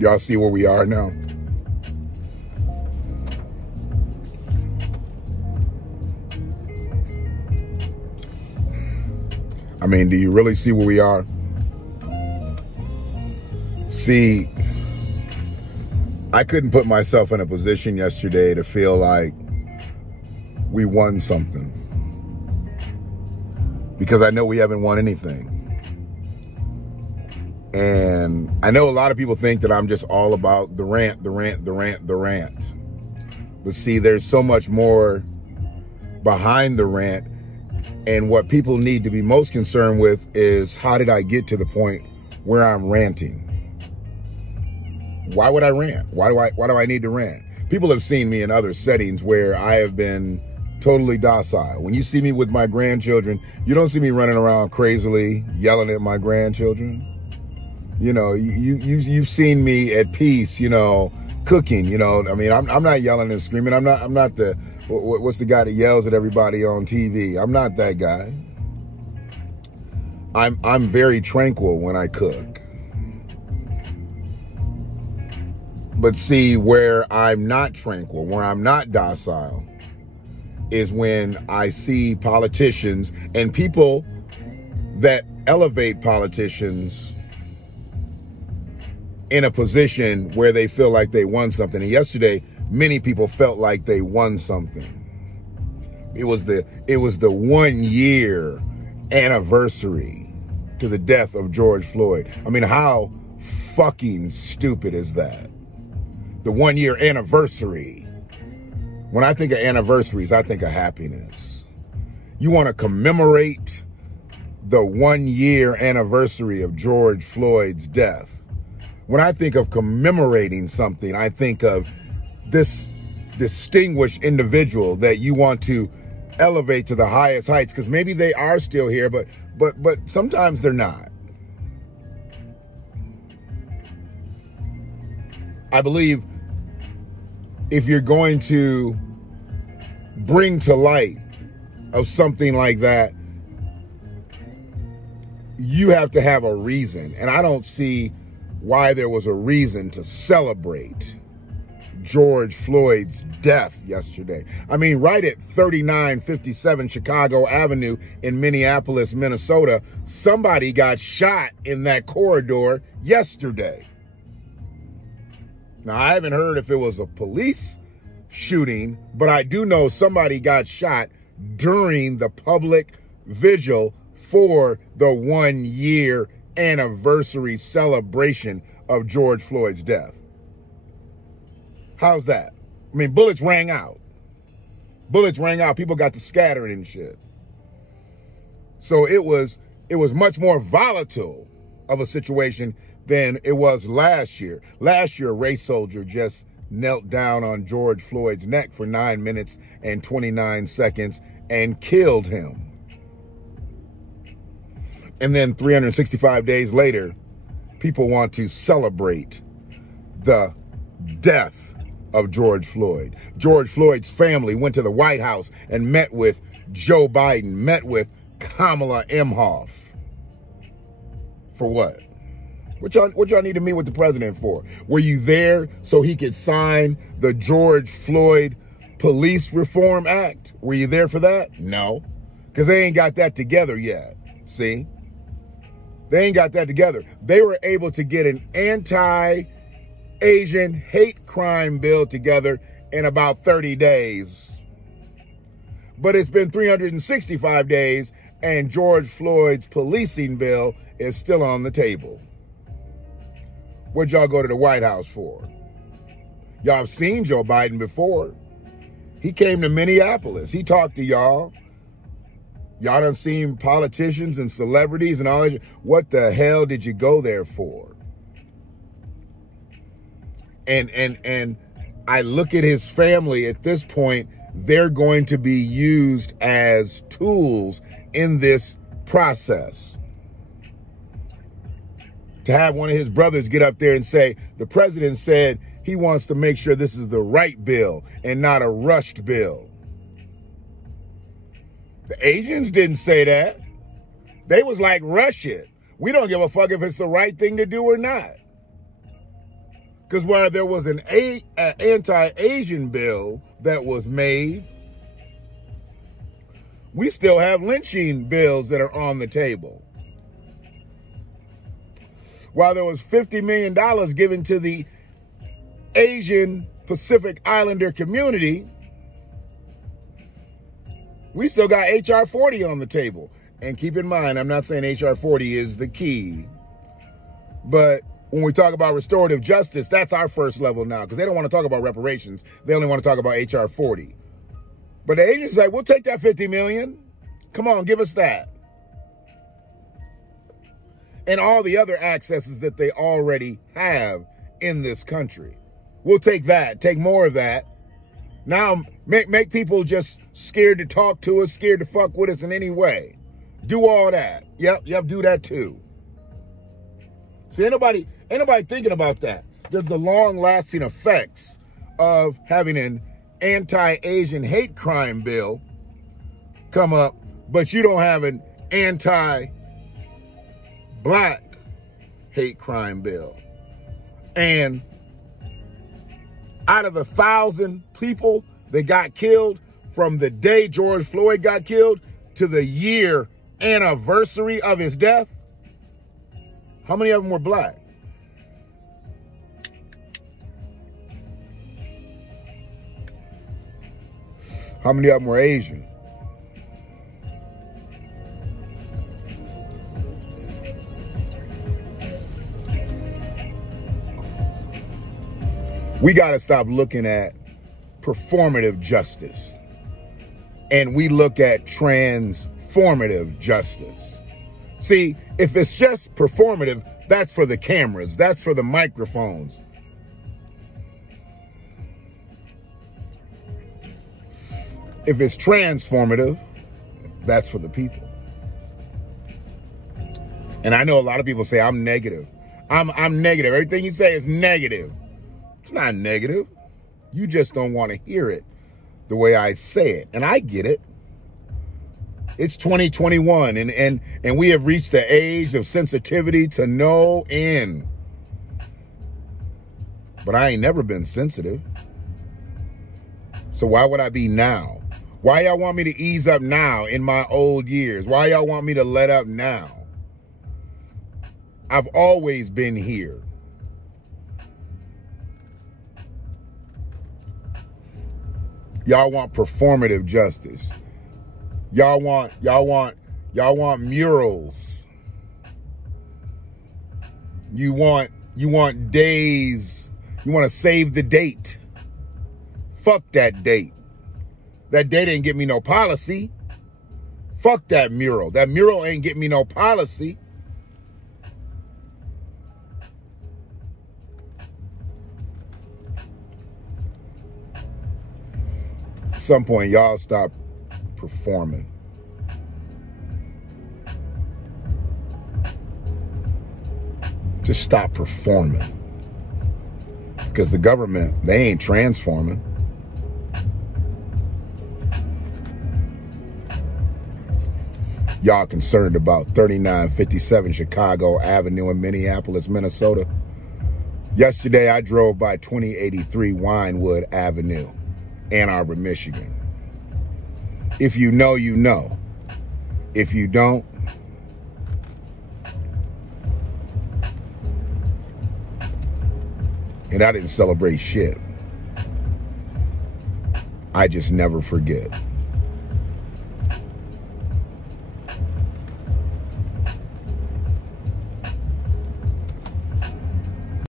Y'all see where we are now? I mean, do you really see where we are? See, I couldn't put myself in a position yesterday to feel like we won something, because I know we haven't won anything. And I know a lot of people think that I'm just all about the rant. But see, there's so much more behind the rant. And what people need to be most concerned with is, how did I get to the point where I'm ranting? Why would I rant? Why do I need to rant? People have seen me in other settings where I have been totally docile. When you see me with my grandchildren, you don't see me running around crazily yelling at my grandchildren. You know, you've seen me at peace, you know, cooking, you know. I mean, I'm not yelling and screaming. I'm not the, what's the guy that yells at everybody on TV? I'm not that guy. I'm very tranquil when I cook. But see, where I'm not tranquil, where I'm not docile, is when I see politicians and people that elevate politicians in a position where they feel like they won something. And yesterday, many people felt like they won something. It was the 1 year anniversary to the death of George Floyd. I mean, how fucking stupid is that? The 1 year anniversary. When I think of anniversaries, I think of happiness. You want to commemorate the 1 year anniversary of George Floyd's death. When I think of commemorating something, I think of this distinguished individual that you want to elevate to the highest heights, because maybe they are still here, but sometimes they're not. I believe if you're going to bring to light of something like that, you have to have a reason. And I don't see why there was a reason to celebrate George Floyd's death yesterday. I mean, right at 3957 Chicago Avenue in Minneapolis, Minnesota, somebody got shot in that corridor yesterday. Now, I haven't heard if it was a police shooting, but I do know somebody got shot during the public vigil for the 1 year anniversary celebration of George Floyd's death. How's that? I mean, bullets rang out. Bullets rang out. People got to scattering and shit. So it was much more volatile of a situation than it was last year. Last year, a race soldier just knelt down on George Floyd's neck for 9 minutes and 29 seconds and killed him. And then 365 days later, people want to celebrate the death of George Floyd. George Floyd's family went to the White House and met with Joe Biden, met with Kamala Imhoff. For what? What y'all need to meet with the president for? Were you there so he could sign the George Floyd Police Reform Act? Were you there for that? No, because they ain't got that together yet. See? They ain't got that together. They were able to get an anti-Asian hate crime bill together in about 30 days. But it's been 365 days and George Floyd's policing bill is still on the table. What'd y'all go to the White House for? Y'all have seen Joe Biden before. He came to Minneapolis. He talked to y'all. Y'all done seen politicians and celebrities and all that. What the hell did you go there for? And I look at his family at this point, they're going to be used as tools in this process. To have one of his brothers get up there and say, the president said he wants to make sure this is the right bill and not a rushed bill. The Asians didn't say that. They was like, rush it. We don't give a fuck if it's the right thing to do or not. Because while there was an anti-Asian bill that was made, we still have lynching bills that are on the table. While there was $50 million given to the Asian Pacific Islander community, we still got HR 40 on the table. And keep in mind, I'm not saying HR 40 is the key, but when we talk about restorative justice, that's our first level now, because they don't want to talk about reparations. They only want to talk about HR 40. But the Asians say, we'll take that 50 million. Come on, give us that. And all the other accesses that they already have in this country. We'll take that, take more of that. Now make people just scared to talk to us, scared to fuck with us in any way. Do all that. Yep, do that too. See, ain't nobody thinking about that. There's the long-lasting effects of having an anti-Asian hate crime bill come up, but you don't have an anti-black hate crime bill. And out of 1,000 people that got killed from the day George Floyd got killed to the year anniversary of his death, how many of them were black? How many of them were Asian? We got to stop looking at performative justice, and we look at transformative justice. See, if it's just performative, that's for the cameras, that's for the microphones. If it's transformative, that's for the people. And I know a lot of people say I'm negative. I'm negative. Everything you say is negative. It's not negative. You just don't want to hear it the way I say it. And I get it. It's 2021 and we have reached the age of sensitivity to no end. But I ain't never been sensitive. So why would I be now? Why y'all want me to ease up now in my old years? Why y'all want me to let up now? I've always been here. Y'all want performative justice. Y'all want murals. You want days. You want to save the date. Fuck that date. That date ain't get me no policy. Fuck that mural. That mural ain't get me no policy. At some point, y'all stop performing. Just stop performing. Because the government, they ain't transforming. Y'all concerned about 3957 Chicago Avenue in Minneapolis, Minnesota. Yesterday, I drove by 2083 Winewood Avenue, Ann Arbor, Michigan. If you know, you know. If you don't, and I didn't celebrate shit. I just never forget.